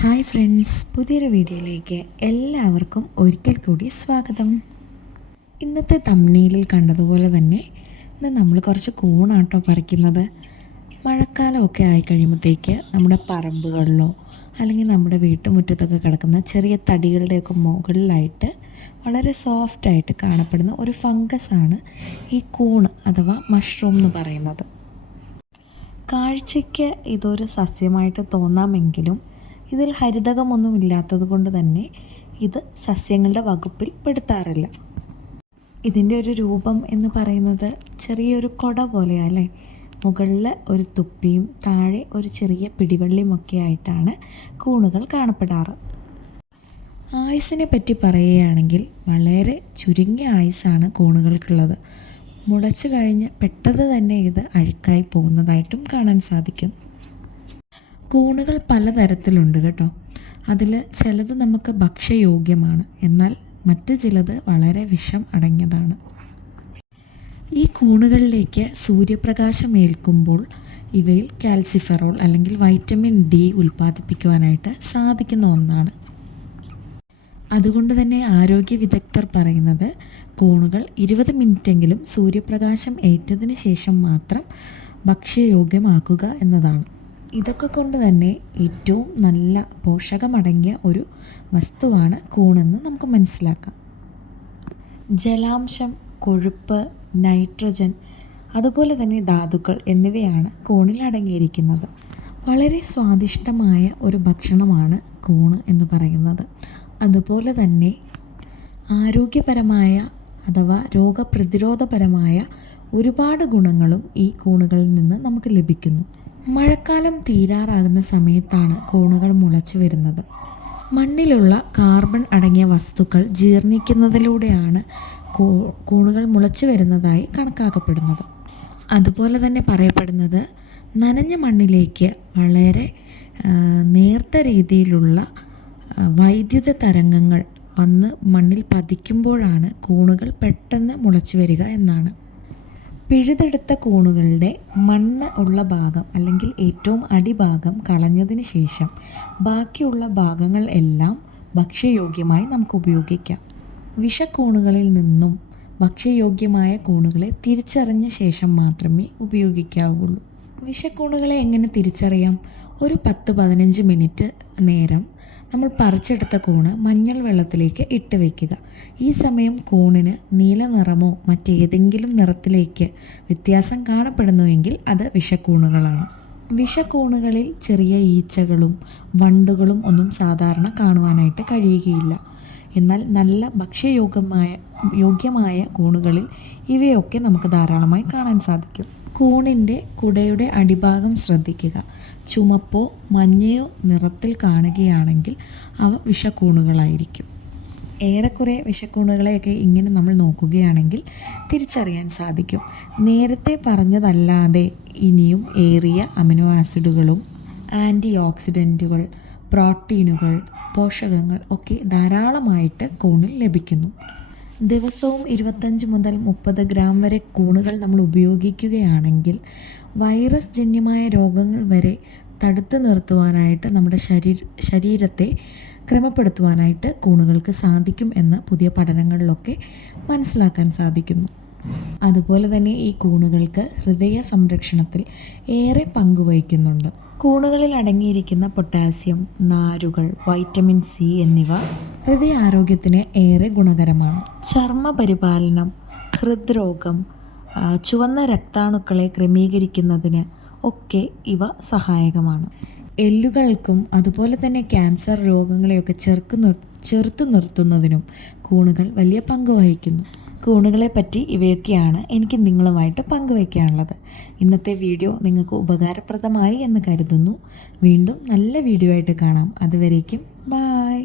Hi friends പുതിയൊരു വീഡിയോയിലേക്ക് എല്ലാവർക്കും ഒരിക്കൽ കൂടി സ്വാഗതം. ഇന്നത്തെ തമ്മനയിലിൽ കണ്ടതുപോലെ തന്നെ ഇന്ന് നമ്മൾ കുറച്ച് കൂണാട്ടോ പറിക്കുന്നത്. മഴക്കാലമൊക്കെ ആയി കഴിയുമ്പോഴത്തേക്ക് നമ്മുടെ പറമ്പുകളിലോ അല്ലെങ്കിൽ നമ്മുടെ വീട്ടുമുറ്റത്തൊക്കെ കിടക്കുന്ന ചെറിയ തടികളുടെയൊക്കെ മുകളിലായിട്ട് വളരെ സോഫ്റ്റായിട്ട് കാണപ്പെടുന്ന ഒരു ഫംഗസാണ് ഈ കൂണ് അഥവാ മഷ്റൂം എന്ന് പറയുന്നത്. കാഴ്ചയ്ക്ക് ഇതൊരു സസ്യമായിട്ട് തോന്നാമെങ്കിലും ഇതിൽ ഹരിതകമൊന്നും ഇല്ലാത്തത് കൊണ്ട് തന്നെ ഇത് സസ്യങ്ങളുടെ വകുപ്പിൽ പെടുത്താറില്ല. ഇതിന്റെ ഒരു രൂപം എന്ന് പറയുന്നത് ചെറിയൊരു കൊട പോലെയല്ലേ മുകളിൽ ഒരു തുപ്പിയും താഴെ ഒരു ചെറിയ പിടിവള്ളിയും ഒക്കെ ആയിട്ടാണ് കൂണുകൾ കാണപ്പെടാറ്. ആയുസിനെ പറ്റി പറയുകയാണെങ്കിൽ വളരെ ചുരുങ്ങിയ ആയുസാണ് കൂണുകൾക്കുള്ളത്. മുളച്ചു കഴിഞ്ഞ് പെട്ടെന്ന് തന്നെ ഇത് അഴുക്കായി പോകുന്നതായിട്ടും കാണാൻ സാധിക്കും. കൂണുകൾ പലതരത്തിലുണ്ട് കേട്ടോ. അതിൽ ചിലത് നമുക്ക് ഭക്ഷ്യയോഗ്യമാണ്. എന്നാൽ മറ്റ് ചിലത് വളരെ വിഷം അടങ്ങിയതാണ്. ഈ കൂണുകളിലേക്ക് സൂര്യപ്രകാശം ഏൽക്കുമ്പോൾ ഇവയിൽ കാൽസിഫെറോൾ അല്ലെങ്കിൽ വൈറ്റമിൻ ഡി ഉൽപ്പാദിപ്പിക്കുവാനായിട്ട് സാധിക്കുന്ന ഒന്നാണ്. അതുകൊണ്ട് തന്നെ ആരോഗ്യ വിദഗ്ധർ പറയുന്നത് കൂണുകൾ ഇരുപത് മിനിറ്റെങ്കിലും സൂര്യപ്രകാശം ഏറ്റതിന് ശേഷം മാത്രം ഭക്ഷ്യയോഗ്യമാക്കുക എന്നതാണ്. ഇതൊക്കെ കൊണ്ട് തന്നെ ഏറ്റവും നല്ല പോഷകമടങ്ങിയ ഒരു വസ്തുവാണ് കൂണെന്ന് നമുക്ക് മനസ്സിലാക്കാം. ജലാംശം കൊഴുപ്പ് നൈട്രജൻ അതുപോലെ തന്നെ ധാതുക്കൾ എന്നിവയാണ് കൂണിൽ അടങ്ങിയിരിക്കുന്നത്. വളരെ സ്വാദിഷ്ടമായ ഒരു ഭക്ഷണമാണ് കൂണ് എന്ന് പറയുന്നത്. അതുപോലെ തന്നെ ആരോഗ്യപരമായ അഥവാ രോഗപ്രതിരോധപരമായ ഒരുപാട് ഗുണങ്ങളും ഈ കൂണുകളിൽ നിന്ന് നമുക്ക് ലഭിക്കുന്നു. മഴക്കാലം തീരാറാകുന്ന സമയത്താണ് കോണുകൾ മുളച്ചു വരുന്നത്. മണ്ണിലുള്ള കാർബൺ അടങ്ങിയ വസ്തുക്കൾ ജീർണിക്കുന്നതിലൂടെയാണ് കൂണുകൾ മുളച്ചു വരുന്നതായി കണക്കാക്കപ്പെടുന്നത്. അതുപോലെ തന്നെ പറയപ്പെടുന്നത് നനഞ്ഞ മണ്ണിലേക്ക് വളരെ നേർത്ത രീതിയിലുള്ള വൈദ്യുത തരംഗങ്ങൾ വന്ന് മണ്ണിൽ പതിക്കുമ്പോഴാണ് കൂണുകൾ പെട്ടെന്ന് മുളച്ചു വരിക എന്നാണ് പിഴുതെടുത്ത കൂണുകളുടെ മണ്ണ് ഉള്ള ഭാഗം അല്ലെങ്കിൽ ഏറ്റവും അടിഭാഗം കളഞ്ഞതിന് ശേഷം ബാക്കിയുള്ള ഭാഗങ്ങൾ എല്ലാം ഭക്ഷ്യയോഗ്യമായി നമുക്ക് ഉപയോഗിക്കാം. വിഷക്കൂണുകളിൽ നിന്നും ഭക്ഷ്യയോഗ്യമായ കൂണുകളെ തിരിച്ചറിഞ്ഞ ശേഷം മാത്രമേ ഉപയോഗിക്കാവുള്ളൂ. വിഷക്കൂണുകളെ എങ്ങനെ തിരിച്ചറിയാം? ഒരു പത്ത് പതിനഞ്ച് മിനിറ്റ് നേരം നമ്മൾ പറിച്ചെടുത്ത കൂണ് മഞ്ഞൾ വെള്ളത്തിലേക്ക് ഇട്ട് വയ്ക്കുക ഈ സമയം കൂണിന് നീല നിറമോ മറ്റേതെങ്കിലും നിറത്തിലേക്ക് വ്യത്യാസം കാണപ്പെടുന്നുവെങ്കിൽ അത് വിഷക്കൂണുകളാണ്. വിഷക്കൂണുകളിൽ ചെറിയ ഈച്ചകളും വണ്ടുകളും ഒന്നും സാധാരണ കാണുവാനായിട്ട് കഴിയുകയില്ല. എന്നാൽ നല്ല ഭക്ഷ്യയോഗ്യമായ യോഗ്യമായ കൂണുകളിൽ ഇവയൊക്കെ നമുക്ക് ധാരാളമായി കാണാൻ സാധിക്കും. കൂണിന്റെ കുടയുടെ അടിഭാഗം ശ്രദ്ധിക്കുക. ചുമപ്പോ മഞ്ഞയോ നിറത്തിൽ കാണുകയാണെങ്കിൽ അവ വിഷക്കൂണുകളായിരിക്കും. ഏറെക്കുറെ വിഷക്കൂണുകളെയൊക്കെ ഇങ്ങനെ നമ്മൾ നോക്കുകയാണെങ്കിൽ തിരിച്ചറിയാൻ സാധിക്കും. നേരത്തെ പറഞ്ഞതല്ലാതെ ഇനിയും ഏറിയ അമിനോ ആസിഡുകളും ആന്റി ഓക്സിഡന്റുകൾ പ്രോട്ടീനുകൾ പോഷകങ്ങൾ ഒക്കെ ധാരാളമായിട്ട് കൂണിൽ ലഭിക്കുന്നു. ദിവസവും ഇരുപത്തഞ്ച് മുതൽ മുപ്പത് ഗ്രാം വരെ കൂണുകൾ നമ്മൾ ഉപയോഗിക്കുകയാണെങ്കിൽ വൈറസ് ജന്യമായ രോഗങ്ങൾ വരെ തടുത്തു നിർത്തുവാനായിട്ട് നമ്മുടെ ശരീര ശരീരത്തെ ക്രമപ്പെടുത്തുവാനായിട്ട് കൂണുകൾക്ക് സാധിക്കും എന്ന് പുതിയ പഠനങ്ങളിലൊക്കെ മനസ്സിലാക്കാൻ സാധിക്കുന്നു. അതുപോലെ തന്നെ ഈ കൂണുകൾക്ക് ഹൃദയ സംരക്ഷണത്തിൽ ഏറെ പങ്കുവഹിക്കുന്നുണ്ട് കൂണുകളിൽ അടങ്ങിയിരിക്കുന്ന പൊട്ടാസ്യം നാരുകൾ വൈറ്റമിൻ സി എന്നിവ ഹൃദയാരോഗ്യത്തിന് ഏറെ ഗുണകരമാണ്. ചർമ്മ പരിപാലനം ഹൃദ്രോഗം ചുവന്ന രക്താണുക്കളെ ക്രമീകരിക്കുന്നതിന് ഒക്കെ ഇവ സഹായകമാണ്. എല്ലുകൾക്കും അതുപോലെ തന്നെ ക്യാൻസർ രോഗങ്ങളെയൊക്കെ ചെറുക്ക് നിർ ചെറുത്തു നിർത്തുന്നതിനും കൂണുകൾ വലിയ പങ്ക് വഹിക്കുന്നു. കൂണുകളെ പറ്റി ഇവയൊക്കെയാണ് എനിക്ക് നിങ്ങളുമായിട്ട് പങ്കുവയ്ക്കാനുള്ളത് ഇന്നത്തെ വീഡിയോ നിങ്ങൾക്ക് ഉപകാരപ്രദമായി എന്ന് കരുതുന്നു. വീണ്ടും നല്ല വീഡിയോ ആയിട്ട് കാണാം. അതുവരേക്കും ബായ്.